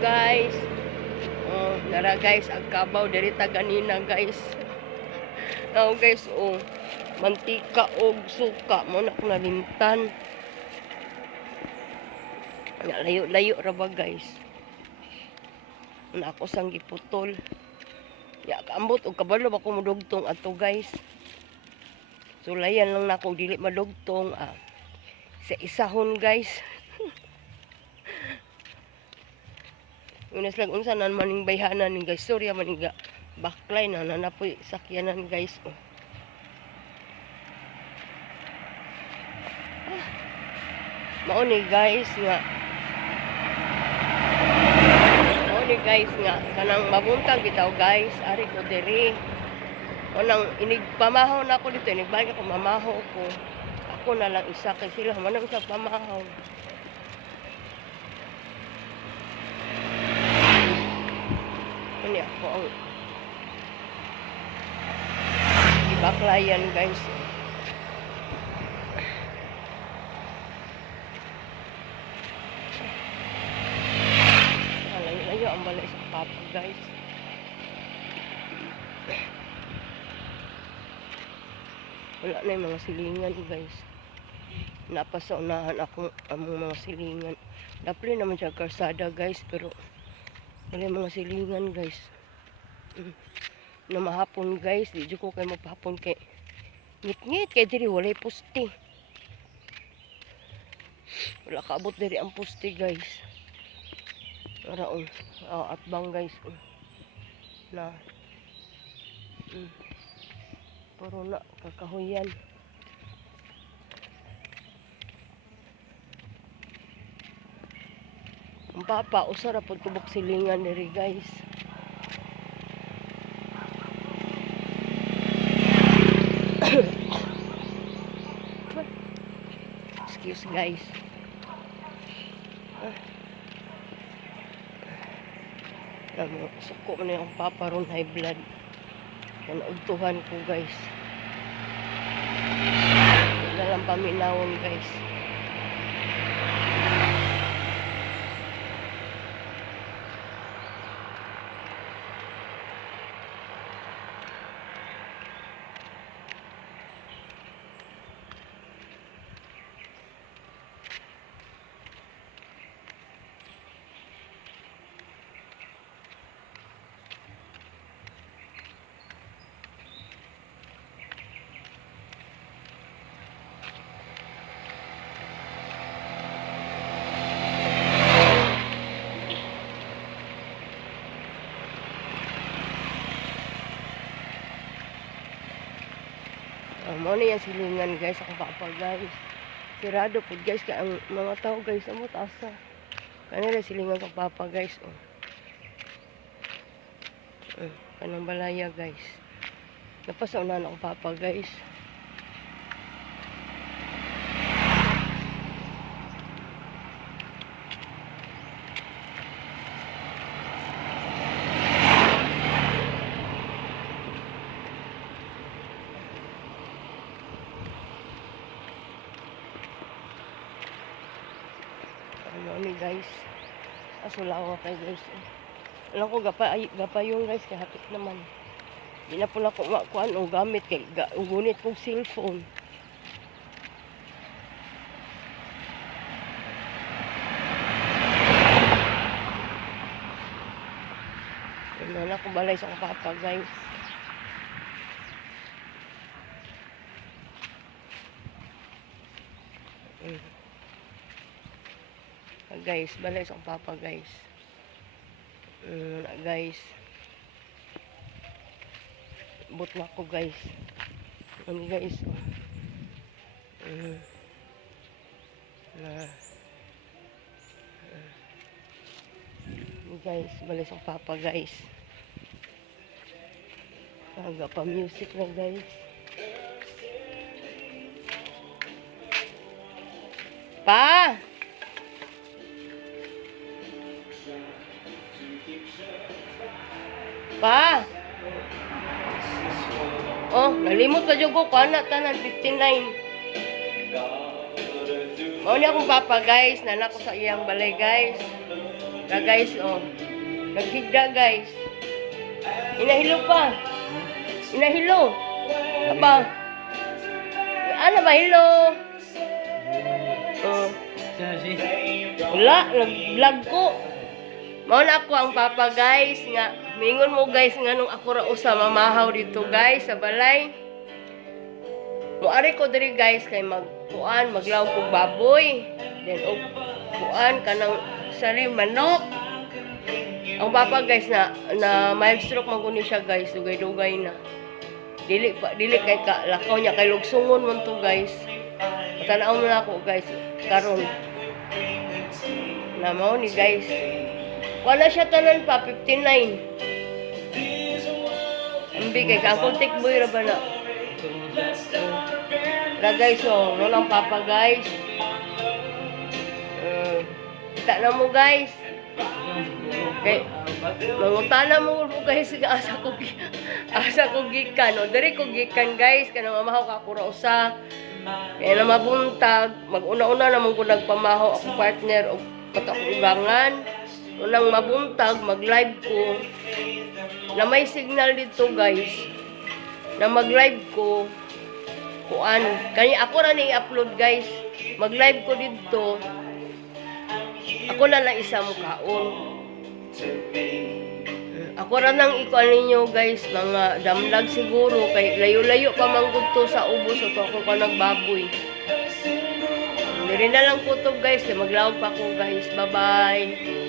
guys. Oh, nara guys, ang kabaw diri ta ganina guys. Now guys, oh, mantika og suka mo na ko nalimtan. Layo-layo ra ba guys. Na ako sang giputol. Ya kaambot og kabalo ba ko mudugtong ato guys. Sulayan lang nako dili madugtong sa isahon guys. Unas lang unsa nan maning bayhanan ni guys. Sorry maning backline na nanapoy sakyanan guys. Oh. Mao ni guys nga. Mao ni guys nga kanang mabuntag bitaw guys. Ari ko diri. Unang inigpamahaw na ako dito, inigbalik ako mamahaw ko. Ako na lang isa kay sila manang sa pamahaw. Ini ako ang ibaklayan guys. Layo-layo ang balay sa papa guys. Wala na yung mga silingan guys. Napasaunahan ako ang mga silingan. Dapat naman siya karsada guys, pero wala mga silingan guys. Na mahapon guys, di ko kayo mapahapon kay ngit-ngit kay diri walay pusti. Wala kaabot diri ang pusti guys. Araon, atbang guys. Na puro na kakahuyan. Ang papa, usara po tubok silingan niri guys. Excuse guys. Suko na yung papa ron high blood. Naugtuhan ko guys. Dalang paminawon guys. Mo na yung silingan guys, ako papa guys. Sirado po guys, kaya ang mga tao guys, amot asa. Kanila silingan sa papa guys. Oh. Kanang balaya guys. Napasaunan ako papa guys. Ano ni guys, asulawa kay guys. Alam ko gapa yung guys, kahapit naman. Di na po na kuan o gamit kay gunit kong cellphone. Ano na ko balay sa papa guys. Guys, balay sa papa guys. Guys. But na ko guys. Ano guys. Guys, balay sa papa guys. Aga pa music na guys. Pa! Pa! Oh, nalimot pa dyan ko. Kuana tanan, 59. Mao ni akong papa guys. Nanak ko sa iyang balay guys. Na guys, oh. Naghigda guys. Inahilo pa. Inahilo. Aba. Ano ba hilo? Oh. Wala, nag-vlog ko. Mao na ako ang papa guys nga. Mingon mo guys nga nung ako ra usa mamahaw dito guys sa balay. Muari ko diri guys kay maglaw kog baboy. Then kuan kanang sari manok. Ang papa guys na mild stroke man kuno siya guys, dugay-dugay na. Dili kay lakaw niya kay lugsungon man to guys. Tanaw na ako guys karon. Na mao ni guys. Wala siya tanan pa 59. Ambi kay kangkol tikboy ra ba na. Ra guys oh, no lang papa guys. Kita na mo guys. Okay. Mangutana mo guys asa ko gikan no. Diri ko gikan guys kanang mamahaw ka kura usa. Kaya na mabuntag, mag-una-una naman ko nagpamahaw ako partner o katakugangan. Unang mabuntag, mag-live ko. Na may signal dito guys. Na mag-live ko. Kuan. Kanya ako na ni-upload guys. Mag-live ko dito. Ako na lang isa mukaon. Ako ra nang ikuan ninyo guys, mga damlag siguro kay layo-layo pa man gud to sa ubos o to ako pa nagbaboy. Diri na lang po to guys, kay maglawag pa ko guys. Bye-bye.